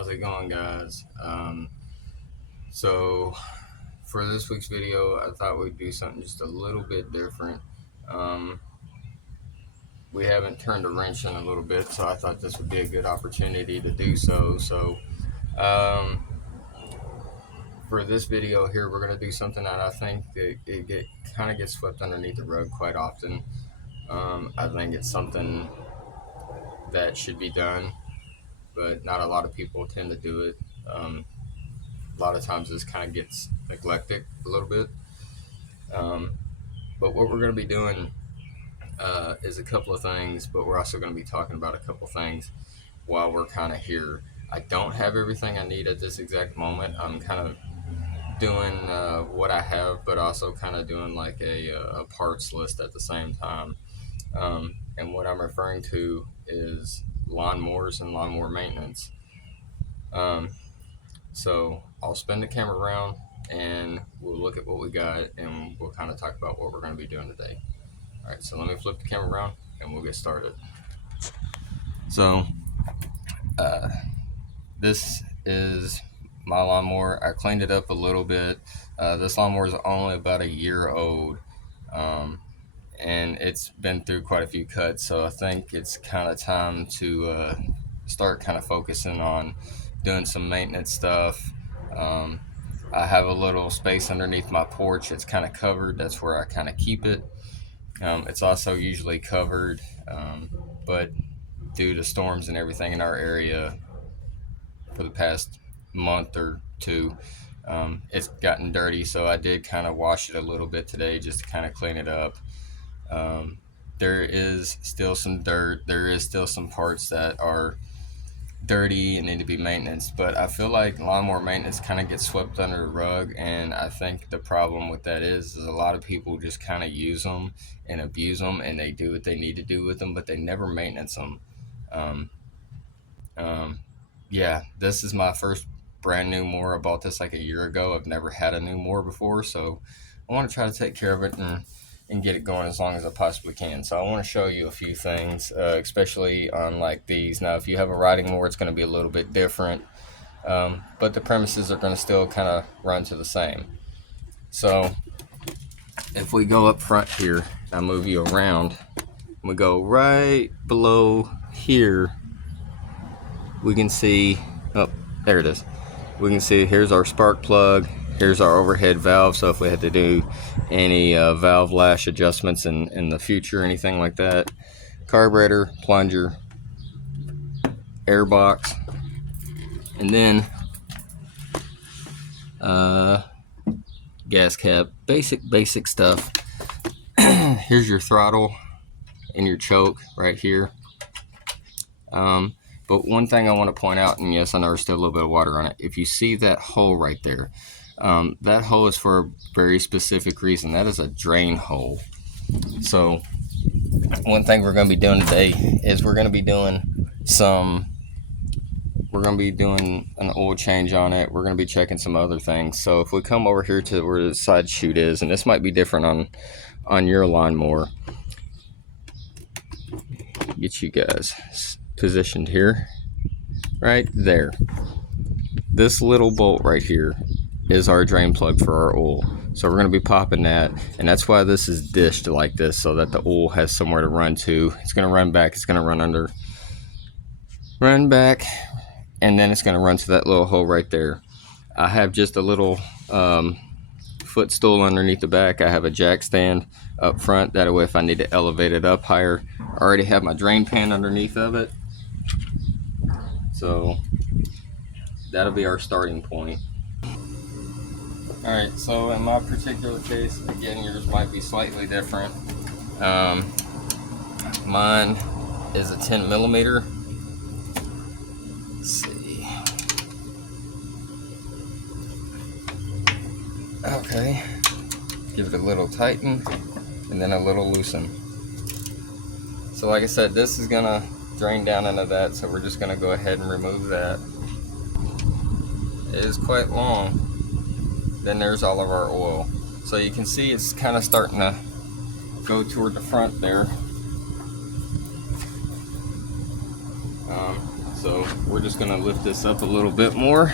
How's it going, guys? So for this week's video, I thought we'd do something just a little bit different. Um, we haven't turned a wrench in a little bit, so I thought this would be a good opportunity to do so. Um, for this video here, we're gonna do something that I think that it kind of gets swept underneath the rug quite often. I think it's something that should be done, but not a lot of people tend to do it. A lot of times this kind of gets neglected a little bit. Um, but what we're going to be doing is a couple of things, but we're also going to be talking about a couple of things while we're kind of here. I don't have everything I need at this exact moment. I'm kind of doing what I have, but also kind of doing like a parts list at the same time. And what I'm referring to is lawnmowers and lawnmower maintenance. Um, So I'll spin the camera around and we'll look at what we got and we'll kind of talk about what we're going to be doing today. All right, so let me flip the camera around and we'll get started. So this is my lawnmower. I cleaned it up a little bit. This lawnmower is only about a year old, and it's been through quite a few cuts. So I think it's kind of time to start kind of focusing on doing some maintenance stuff. I have a little space underneath my porch. It's kind of covered. That's where I kind of keep it. It's also usually covered, but due to storms and everything in our area for the past month or two, it's gotten dirty. So I did kind of wash it a little bit today just to kind of clean it up. There is still some dirt. There is still some parts that are dirty and need to be maintenance, but I feel like lawnmower maintenance kind of gets swept under the rug, and I think the problem with that is a lot of people just kind of use them and abuse them, and they do what they need to do with them, but they never maintenance them. um, yeah, this is my first brand new mower. I bought this like a year ago. I've never had a new mower before, so I want to try to take care of it and get it going as long as I possibly can. So I want to show you a few things, especially on like these. Now, if you have a riding mower, it's going to be a little bit different, but the premises are going to still kind of run to the same. So if we go up front here, I'll move you around. We go right below here. We can see, oh, there it is. We can see here's our spark plug. Here's our overhead valve, so if we had to do any valve lash adjustments in the future, anything like that. Carburetor, plunger, air box, and then gas cap, basic stuff. Here's your throttle and your choke right here. But one thing I want to point out, and yes, I know there's still a little bit of water on it. If you see that hole right there, that hole is for a very specific reason. That is a drain hole. So one thing we're going to be doing today is we're going to be doing an oil change on it. We're going to be checking some other things. So if we come over here to where the side chute is, and this might be different on your lawnmower, get you guys positioned here, right there. This little bolt right here is our drain plug for our oil. So we're going to be popping that, and that's why this is dished like this, so that the oil has somewhere to run to. It's going to run back, it's going to run under, run back, and then it's going to run to that little hole right there. I have just a little footstool underneath the back. I have a jack stand up front, that way if I need to elevate it up higher. I already have my drain pan underneath of it, so that'll be our starting point. Alright, so in my particular case, again, yours might be slightly different. Mine is a 10 millimeter. Let's see. Okay, give it a little tighten and then a little loosen. So like I said, this is gonna drain down into that, so we're just gonna go ahead and remove that. It is quite long. Then there's all of our oil. So you can see it's kind of starting to go toward the front there. So we're just gonna lift this up a little bit more.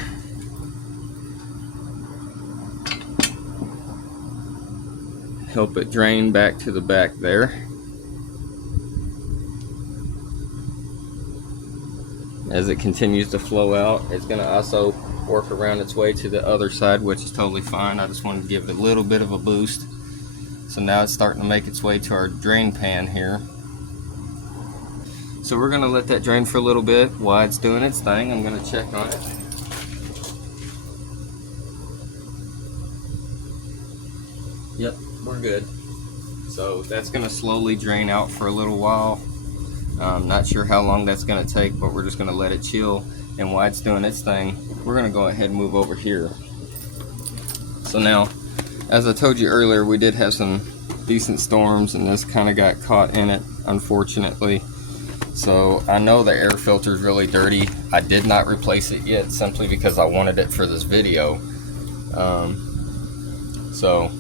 Help it drain back to the back there. As it continues to flow out, it's going to also work around its way to the other side, which is totally fine. I just wanted to give it a little bit of a boost. So now it's starting to make its way to our drain pan here. So we're going to let that drain for a little bit while it's doing its thing. I'm going to check on it. Yep, we're good. So that's going to slowly drain out for a little while. Not sure how long that's going to take, but we're just going to let it chill. And while it's doing its thing, we're going to go ahead and move over here. So now, as I told you earlier, we did have some decent storms, and this kind of got caught in it, unfortunately. So I know the air filter is really dirty. I did not replace it yet, simply because I wanted it for this video. So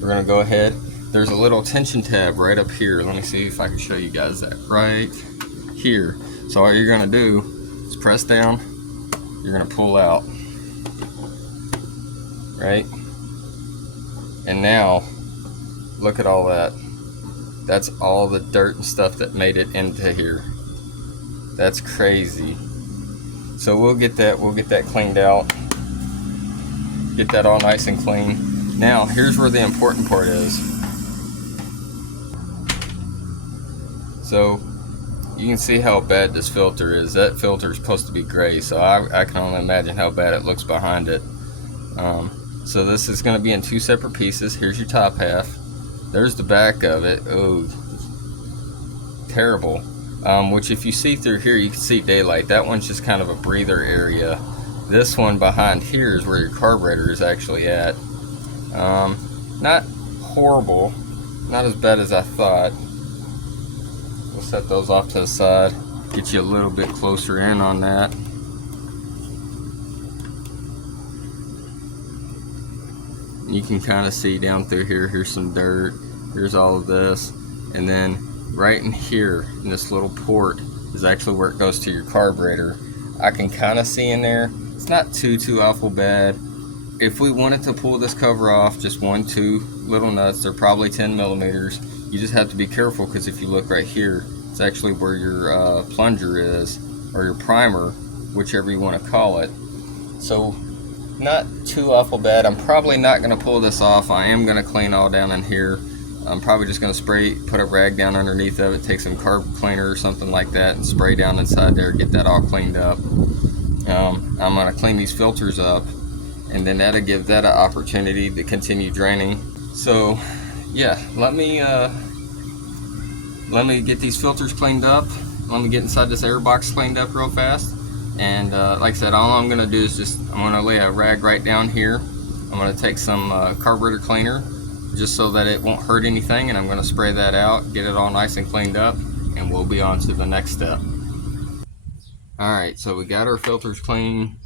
we're going to go ahead. There's a little tension tab right up here. Let me see if I can show you guys that right here. So all you're gonna do is press down, you're gonna pull out, right? And now, look at all that. That's all the dirt and stuff that made it into here. That's crazy. So we'll get that cleaned out. Get that all nice and clean. Now, here's where the important part is. So you can see how bad this filter is. That filter is supposed to be gray, so I can only imagine how bad it looks behind it. So this is going to be in two separate pieces. Here's your top half. There's the back of it. Oh, terrible. Which if you see through here, you can see daylight. That one's just kind of a breather area. This one behind here is where your carburetor is actually at. Not horrible, not as bad as I thought. We'll set those off to the side, get you a little bit closer in on that. You can kind of see down through here, here's some dirt, here's all of this, and then right in here, in this little port, is actually where it goes to your carburetor. I can kind of see in there. It's not too awful bad. If we wanted to pull this cover off, just 1-2 little nuts, they're probably 10 millimeters. You just have to be careful, because if you look right here, it's actually where your plunger is, or your primer, whichever you want to call it. So not too awful bad. I'm probably not going to pull this off. I am going to clean all down in here. I'm probably just going to put a rag down underneath of it, take some carb cleaner or something like that, and spray down inside there, get that all cleaned up. I'm going to clean these filters up, and then that'll give that an opportunity to continue draining. So yeah, let me get these filters cleaned up. Let me get inside this air box cleaned up real fast. And like I said, all I'm going to do is I'm going to lay a rag right down here. I'm going to take some carburetor cleaner, just so that it won't hurt anything, and I'm going to spray that out, get it all nice and cleaned up, and we'll be on to the next step. Alright, so we got our filters clean.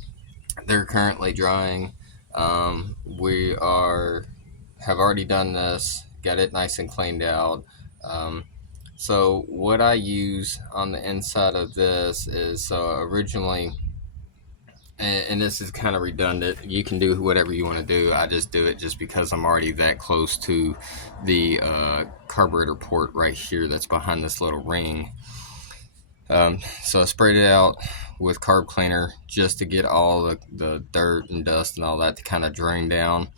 They're currently drying. We have already done this, got it nice and cleaned out. So what I use on the inside of this is originally, and this is kind of redundant, you can do whatever you want to do. I just do it just because I'm already that close to the carburetor port right here that's behind this little ring. So I sprayed it out with carb cleaner just to get all the dirt and dust and all that to kind of drain down.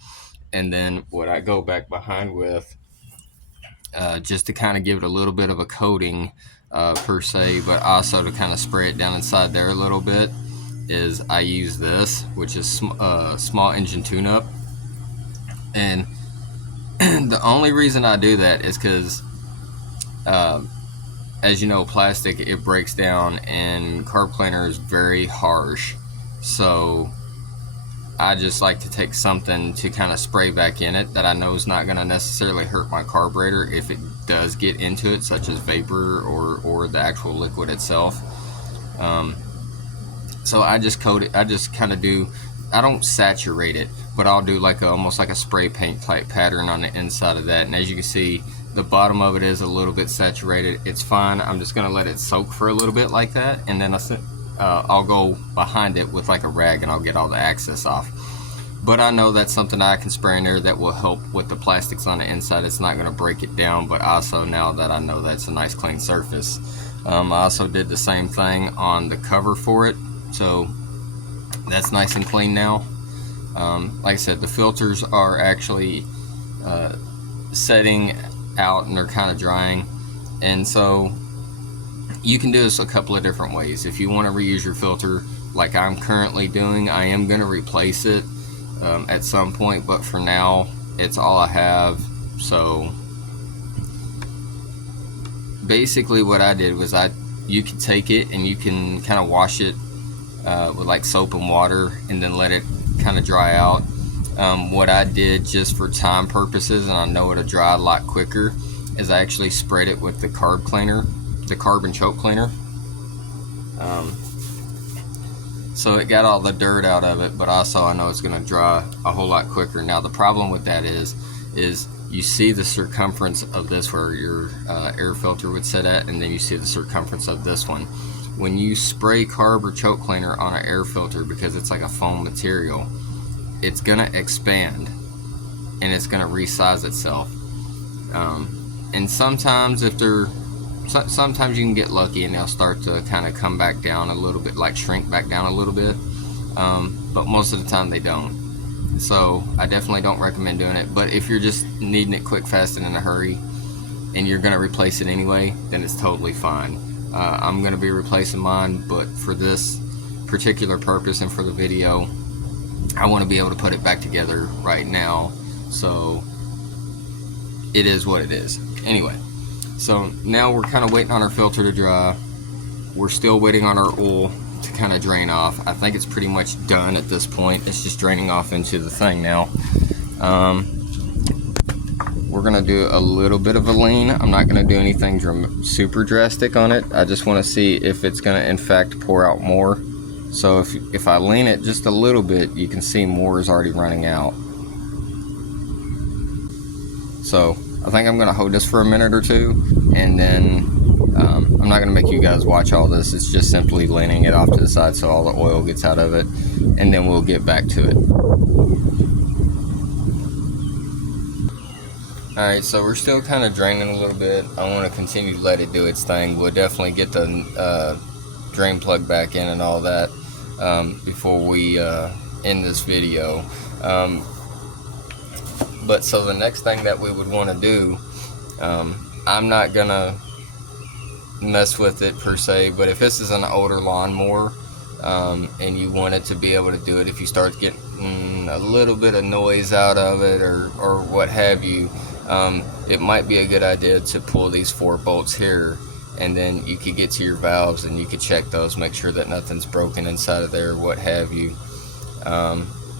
And then what I go back behind with, just to kind of give it a little bit of a coating per se, but also to kind of spray it down inside there a little bit, is I use this, which is small engine tune-up. And the only reason I do that is because as you know, plastic, it breaks down, and carb cleaner is very harsh. So I just like to take something to kind of spray back in it that I know is not going to necessarily hurt my carburetor if it does get into it, such as vapor or the actual liquid itself. So I just coat it. I just kind of do, I don't saturate it, but I'll do like almost like a spray paint type pattern on the inside of that. And as you can see, the bottom of it is a little bit saturated. It's fine. I'm just going to let it soak for a little bit like that, and then I'll go behind it with like a rag and I'll get all the excess off. But I know that's something I can spray in there that will help with the plastics on the inside. It's not going to break it down, but also now that I know that's a nice clean surface. I also did the same thing on the cover for it, so that's nice and clean now. Like I said, the filters are actually setting out and they're kind of drying, and so you can do this a couple of different ways. If you want to reuse your filter like I'm currently doing, I am going to replace it at some point, but for now it's all I have. So basically what I did was you can take it and you can kind of wash it with like soap and water and then let it kind of dry out. What I did just for time purposes, and I know it'll dry a lot quicker, is I actually spread it with the carb cleaner, the carbon choke cleaner. So it got all the dirt out of it, but also I know it's going to dry a whole lot quicker. Now the problem with that is you see the circumference of this where your air filter would sit at, and then you see the circumference of this one. When you spray carb or choke cleaner on an air filter, because it's like a foam material, it's going to expand and it's going to resize itself. And sometimes sometimes you can get lucky and they'll start to kind of come back down a little bit, like shrink back down a little bit, but most of the time they don't. So I definitely don't recommend doing it. But if you're just needing it quick, fast, and in a hurry, and you're going to replace it anyway, then it's totally fine. I'm going to be replacing mine, but for this particular purpose and for the video, I want to be able to put it back together right now. So it is what it is. Anyway, so now we're kind of waiting on our filter to dry. We're still waiting on our oil to kind of drain off. I think it's pretty much done at this point. It's just draining off into the thing now. We're gonna do a little bit of a lean. I'm not gonna do anything super drastic on it. I just want to see if it's gonna in fact pour out more. So if I lean it just a little bit, you can see more is already running out. So I think I'm gonna hold this for a minute or two, and then I'm not gonna make you guys watch all this. It's just simply leaning it off to the side so all the oil gets out of it, and then we'll get back to it. Alright, so we're still kind of draining a little bit. I want to continue to let it do its thing. We'll definitely get the drain plug back in and all that before we end this video. But so the next thing that we would want to do, I'm not going to mess with it per se, but if this is an older lawnmower and you want it to be able to do it, if you start getting a little bit of noise out of it or what have you, it might be a good idea to pull these 4 bolts here, and then you could get to your valves and you could check those, make sure that nothing's broken inside of there, what have you.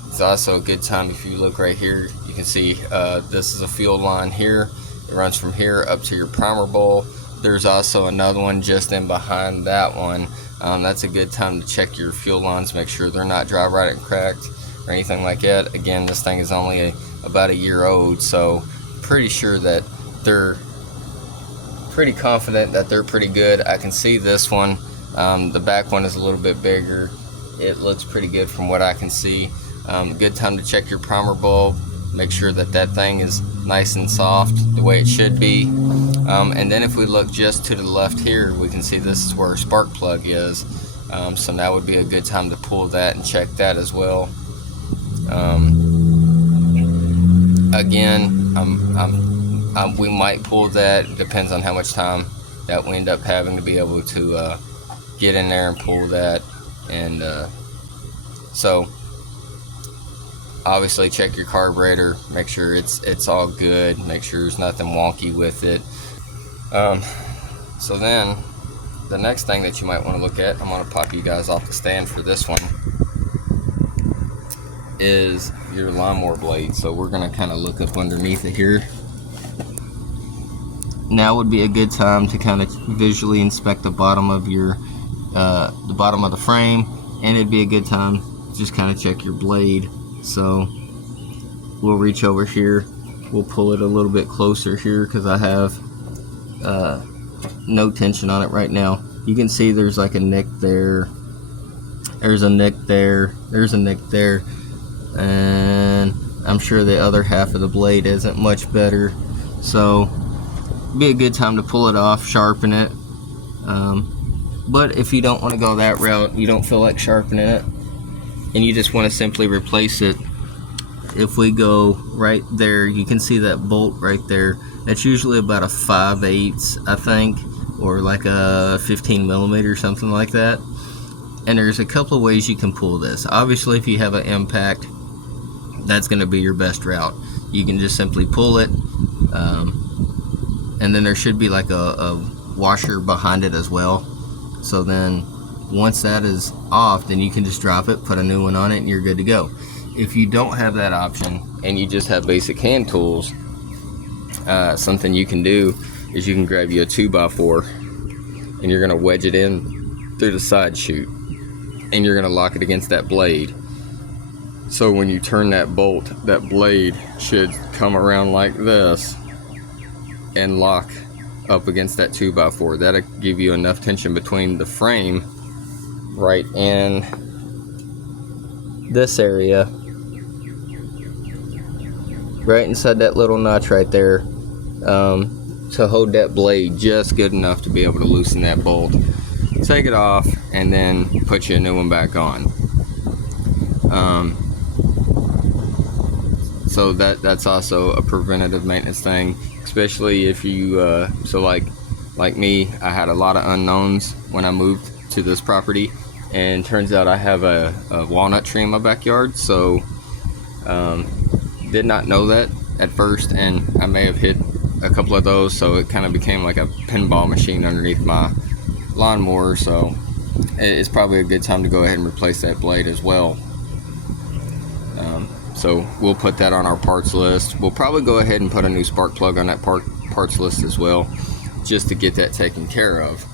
It's also a good time, if you look right here, you can see this is a fuel line here. It runs from here up to your primer bowl. There's also another one just in behind that one. That's a good time to check your fuel lines, make sure they're not dry, rotted, and cracked or anything like that. Again, this thing is only about a year old, so pretty sure that they're pretty confident that they're pretty good. I can see this one, the back one is a little bit bigger. It looks pretty good from what I can see. Good time to check your primer bulb, make sure that that thing is nice and soft the way it should be. And then if we look just to the left here, we can see this is where our spark plug is. So now would be a good time to pull that and check that as well. Again, we might pull that, depends on how much time that we end up having to be able to get in there and pull that. And so obviously check your carburetor, make sure it's all good, make sure there's nothing wonky with it. So then the next thing that you might want to look at, I'm going to pop you guys off the stand for this one, is your lawnmower blade. So we're going to kind of look up underneath it here. Now would be a good time to kind of visually inspect the bottom of your the bottom of the frame, and it'd be a good time to just kind of check your blade. So we'll reach over here, we'll pull it a little bit closer here because I have no tension on it right now. You can see there's like a nick there There's a nick there, there's a nick there, and I'm sure the other half of the blade isn't much better. So be a good time to pull it off, sharpen it. But if you don't want to go that route, you don't feel like sharpening it, and you just want to simply replace it, if we go right there, you can see that bolt right there. That's usually about a 5/8, I think, or like a 15 millimeter, something like that. And there's a couple of ways you can pull this. Obviously, if you have an impact, that's going to be your best route. You can just simply pull it, and then there should be like a washer behind it as well. So then once that is off, then you can just drop it, put a new one on it, and you're good to go. If you don't have that option and you just have basic hand tools, something you can do is you can grab you a 2x4 and you're going to wedge it in through the side chute, and you're going to lock it against that blade. So when you turn that bolt, that blade should come around like this and lock up against that 2x4. That'll give you enough tension between the frame right in this area, right inside that little notch right there, to hold that blade just good enough to be able to loosen that bolt, take it off, and then put you a new one back on. So that's also a preventative maintenance thing, especially if you so like me, I had a lot of unknowns when I moved to this property, and turns out I have a walnut tree in my backyard. So did not know that at first, and I may have hit a couple of those, so it kind of became like a pinball machine underneath my lawnmower. So it's probably a good time to go ahead and replace that blade as well. So we'll put that on our parts list. We'll probably go ahead and put a new spark plug on that parts list as well, just to get that taken care of.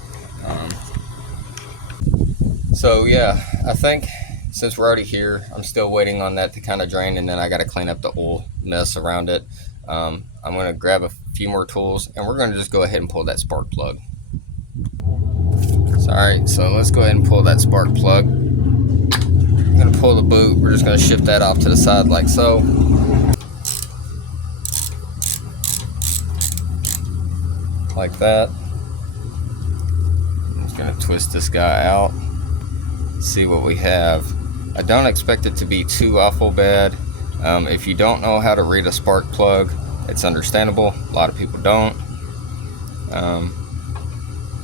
So yeah, I think since we're already here, I'm still waiting on that to kind of drain, and then I got to clean up the oil mess around it. I'm going to grab a few more tools, and we're going to just go ahead and pull that spark plug. Alright, so let's go ahead and pull that spark plug. I'm going to pull the boot. We're just going to shift that off to the side like so. Like that. I'm just going to twist this guy out. See what we have. I don't expect it to be too awful bad. If you don't know how to read a spark plug, it's understandable. A lot of people don't.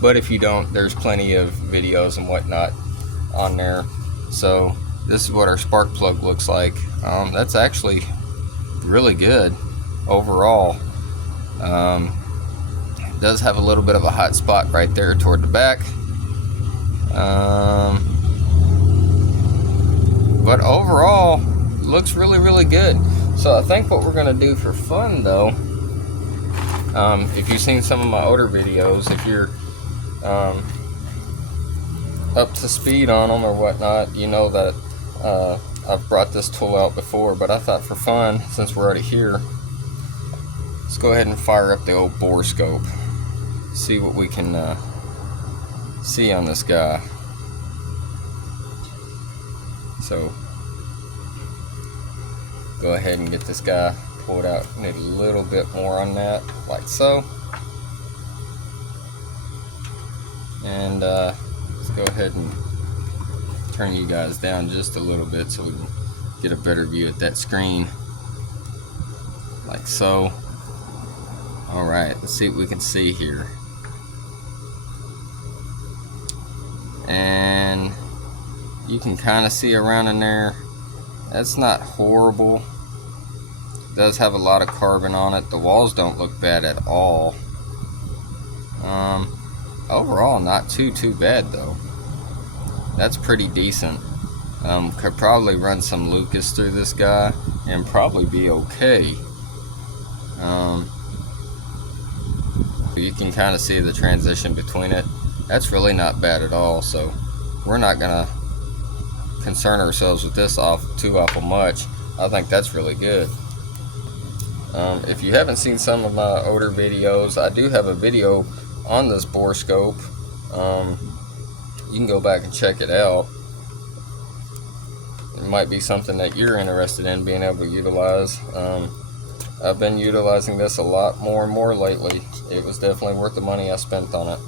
But if you don't, there's plenty of videos and whatnot on there. So this is what our spark plug looks like. That's actually really good overall. It does have a little bit of a hot spot right there toward the back. But overall, looks really good. So I think what we're gonna do for fun though, if you've seen some of my older videos, if you're up to speed on them or whatnot, you know that I've brought this tool out before, but I thought for fun, since we're already here, let's go ahead and fire up the old bore scope, see what we can see on this guy. So go ahead and get this guy pulled out. Need a little bit more on that, like so. And let's go ahead and turn you guys down just a little bit so we can get a better view at that screen, like so. Alright, let's see what we can see here. And you can kind of see around in there. That's not horrible. It does have a lot of carbon on it. The walls don't look bad at all. Overall, not too bad though. That's pretty decent. Could probably run some Lucas through this guy and probably be okay. You can kind of see the transition between it. That's really not bad at all, so we're not gonna concern ourselves with this too awful much. I think that's really good. If you haven't seen some of my older videos, I do have a video on this bore scope. You can go back and check it out. might be something that you're interested in being able to utilize. I've been utilizing this a lot more and more lately. It was definitely worth the money I spent on it.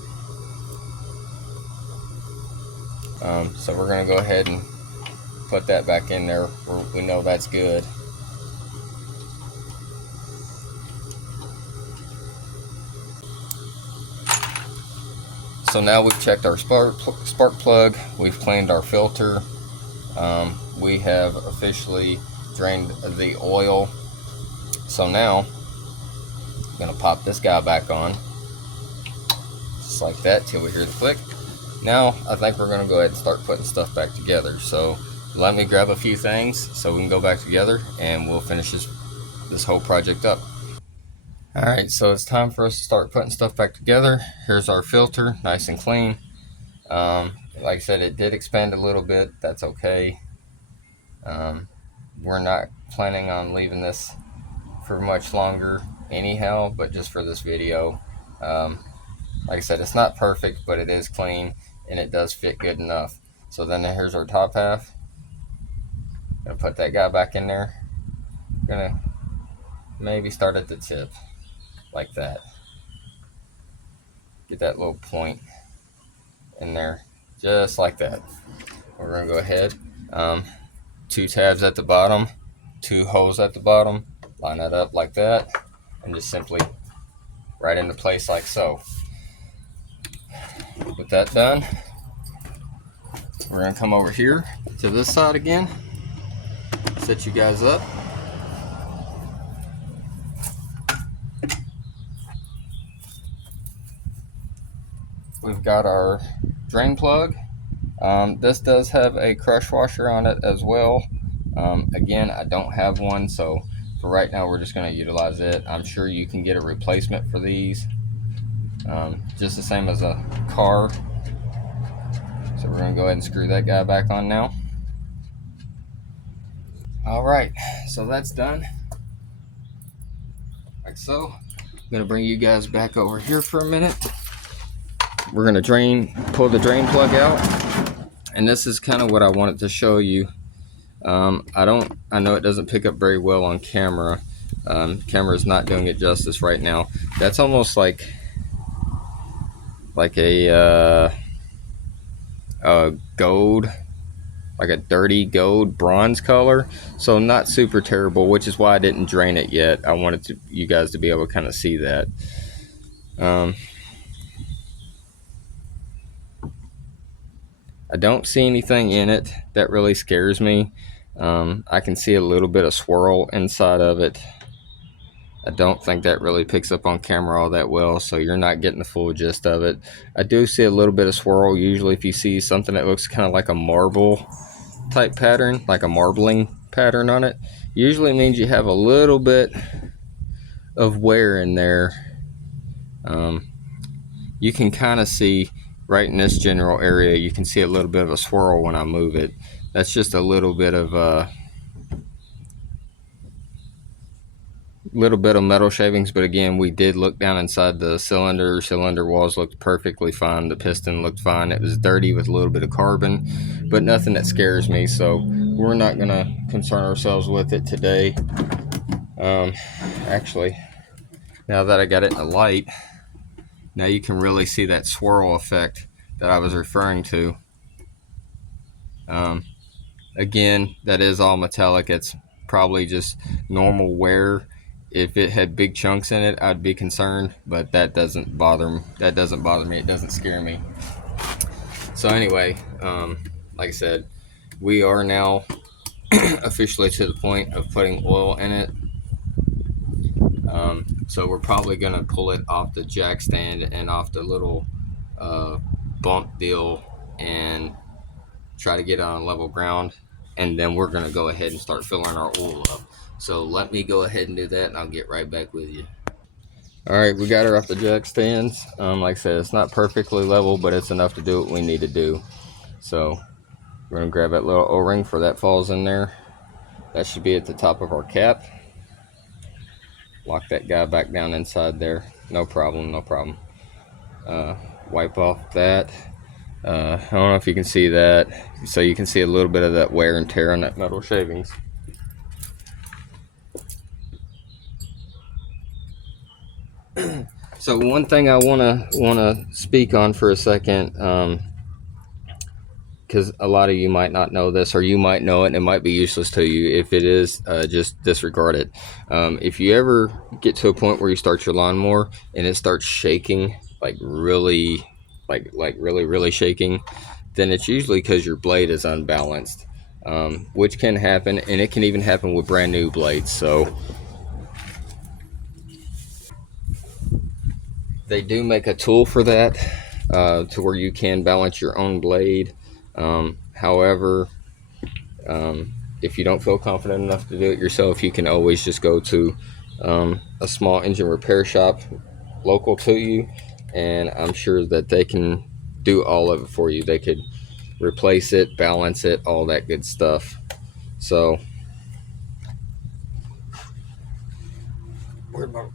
So we're going to go ahead and put that back in there where we know that's good. So now we've checked our spark plug, we've cleaned our filter, we have officially drained the oil. So now I'm going to pop this guy back on, just like that, till we hear the click. Now I think we're going to go ahead and start putting stuff back together. So let me grab a few things so we can go back together and we'll finish this whole project up. Alright, so it's time for us to start putting stuff back together. Here's our filter, nice and clean. Like I said, it did expand a little bit. That's okay. We're not planning on leaving this for much longer anyhow, but just for this video. Like I said, it's not perfect, but it is clean and it does fit good enough. So then here's our top half. Gonna put that guy back in there. Gonna maybe start at the tip like that. Get that little point in there, just like that. We're gonna go ahead, 2 tabs at the bottom, 2 holes at the bottom, line that up like that, and just simply right into place like so. With that done, we're gonna come over here to this side again, set you guys up. We've got our drain plug. This does have a crush washer on it as well. Again, I don't have one, so for right now we're just going to utilize it. I'm sure you can get a replacement for these, just the same as a car. So we're going to go ahead and screw that guy back on now. Alright, so that's done like so. I'm going to bring you guys back over here for a minute. We're going to pull the drain plug out, and this is kind of what I wanted to show you. I know it doesn't pick up very well on camera. Camera is not doing it justice right now. That's almost like a gold, like a dirty gold bronze color. So not super terrible, which is why I didn't drain it yet. I wanted you guys to be able to kind of see that. I don't see anything in it that really scares me. I can see a little bit of swirl inside of it. I don't think that really picks up on camera all that well, so you're not getting the full gist of it. I do see a little bit of swirl. Usually if you see something that looks kind of like a marble type pattern, like a marbling pattern on it, usually means you have a little bit of wear in there. You can kind of see right in this general area, you can see a little bit of a swirl when I move it. That's just a little bit of metal shavings, but again, we did look down inside the cylinder. Cylinder walls looked perfectly fine. The piston looked fine. It was dirty with a little bit of carbon, but nothing that scares me, so we're not gonna concern ourselves with it today. Actually, now that I got it in the light, now you can really see that swirl effect that I was referring to. Again, that is all metallic. It's probably just normal wear. If it had big chunks in it, I'd be concerned, but that doesn't bother me. It doesn't scare me. So anyway, like I said, we are now officially to the point of putting oil in it. So we're probably gonna pull it off the jack stand and off the little bump deal and try to get it on level ground, and then we're gonna go ahead and start filling our oil up. So let me go ahead and do that, and I'll get right back with you. All right, we got her off the jack stands. Like I said, it's not perfectly level, but it's enough to do what we need to do. So we're gonna grab that little O-ring for that falls in there. That should be at the top of our cap. Lock that guy back down inside there. No problem, no problem. Wipe off that. I don't know if you can see that. So you can see a little bit of that wear and tear on that metal shavings. So one thing I wanna speak on for a second, because a lot of you might not know this, or you might know it and it might be useless to you. If it is, just disregard it. If you ever get to a point where you start your lawnmower and it starts shaking, like really, really shaking, then it's usually because your blade is unbalanced, which can happen, and it can even happen with brand new blades. So they do make a tool for that, to where you can balance your own blade. However, if you don't feel confident enough to do it yourself, you can always just go to a small engine repair shop local to you, and I'm sure that they can do all of it for you. They could replace it, balance it, all that good stuff. So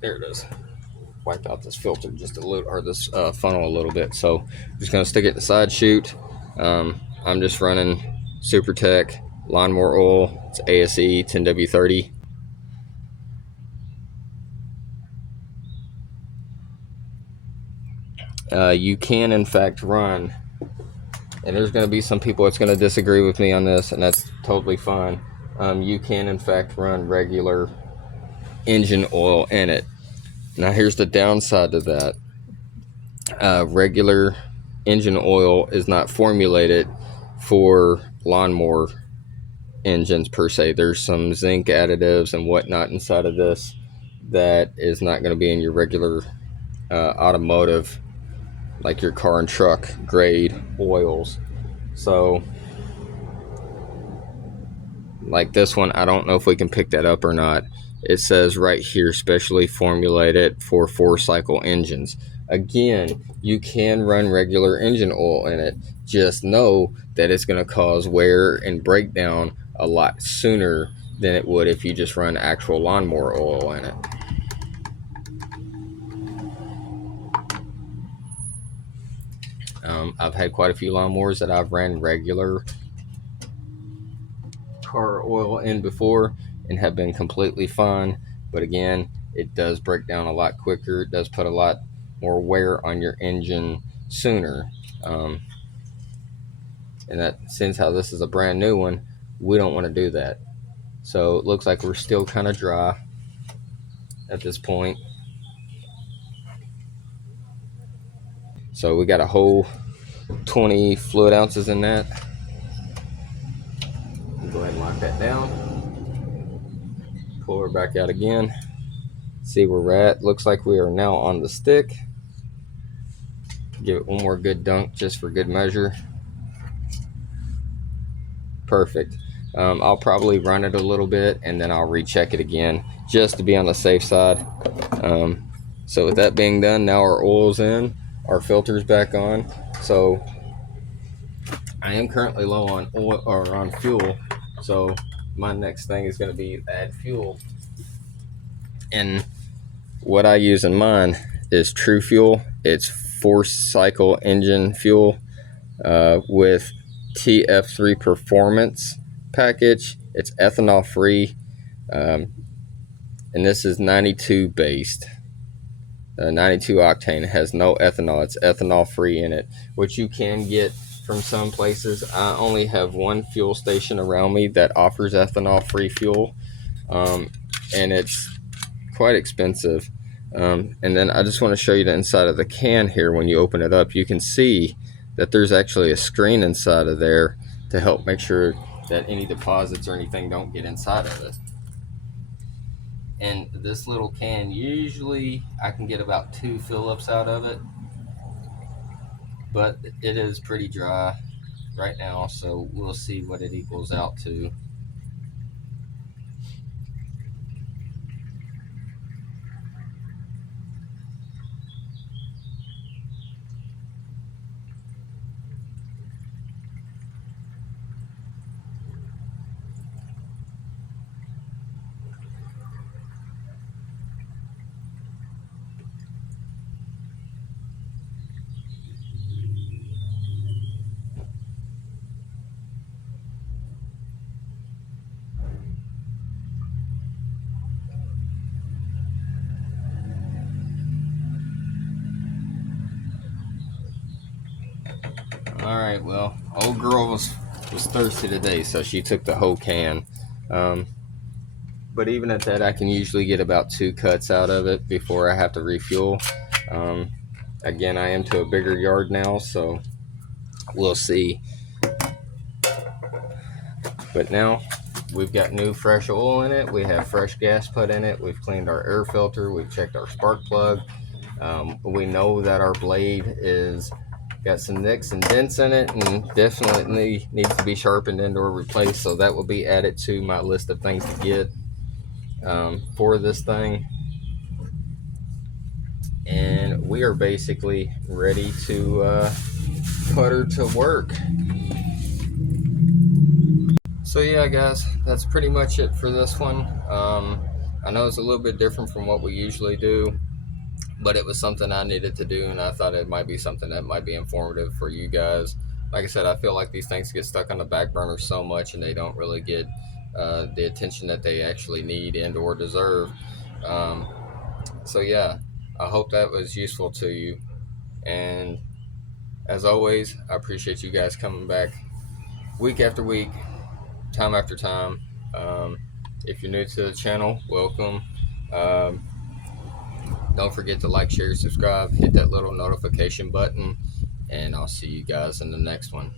there it is. Wipe out this filter just a little, or this funnel a little bit. So I'm just gonna stick it in the side chute. I'm just running Super Tech lawnmower oil. It's ASE 10W30. You can in fact run, and there's going to be some people that's going to disagree with me on this, and that's totally fine. You can in fact run regular engine oil in it. Now here's the downside to that. Regular engine oil is not formulated for lawnmower engines per se. There's some zinc additives and whatnot inside of this that is not going to be in your regular automotive, like your car and truck grade oils. So like this one, I don't know if we can pick that up or not. It says right here, specially formulated for 4-cycle engines. Again, you can run regular engine oil in it. Just know that it's going to cause wear and breakdown a lot sooner than it would if you just run actual lawnmower oil in it. I've had quite a few lawnmowers that I've ran regular car oil in before and have been completely fine. But again, it does break down a lot quicker. It does put a lot more wear on your engine sooner. And that, since how this is a brand new one, we don't want to do that. So it looks like we're still kind of dry at this point. So we got a whole 20 fluid ounces in that. Go ahead and lock that down. Pull her back out again. See where we're at. Looks like we are now on the stick. Give it one more good dunk just for good measure. Perfect. I'll probably run it a little bit and then I'll recheck it again just to be on the safe side. So with that being done, now our oil's in, our filter's back on. So I am currently low on oil, or on fuel. So my next thing is going to be add fuel. And what I use in mine is True Fuel. It's 4-cycle engine fuel with TF3 performance package. It's ethanol free, and this is 92 based, 92 octane. It has no ethanol. It's ethanol free in it, which you can get from some places. I only have one fuel station around me that offers ethanol free fuel, and it's quite expensive. And then I just want to show you the inside of the can here. When you open it up, you can see that there's actually a screen inside of there to help make sure that any deposits or anything don't get inside of it. And this little can, usually I can get about 2 fill-ups out of it, but it is pretty dry right now, so we'll see what it equals out to. All right, well, old girl was thirsty today, so she took the whole can. Um, but even at that, I can usually get about 2 cuts out of it before I have to refuel. Um, Again, I am to a bigger yard now, so we'll see. But now we've got new fresh oil in it. We have fresh gas put in it. We've cleaned our air filter. We've checked our spark plug. We know that our blade is got some nicks and dents in it and definitely needs to be sharpened and or replaced. So that will be added to my list of things to get for this thing. And we are basically ready to put her to work. So yeah, guys, that's pretty much it for this one. I know it's a little bit different from what we usually do, but it was something I needed to do, and I thought it might be something that might be informative for you guys. Like I said, I feel like these things get stuck on the back burner so much, and they don't really get the attention that they actually need and or deserve. Um, so yeah, I hope that was useful to you, and as always, I appreciate you guys coming back week after week, time after time. Um, if you're new to the channel, welcome. Um, don't forget to like, share, subscribe, hit that little notification button, and I'll see you guys in the next one.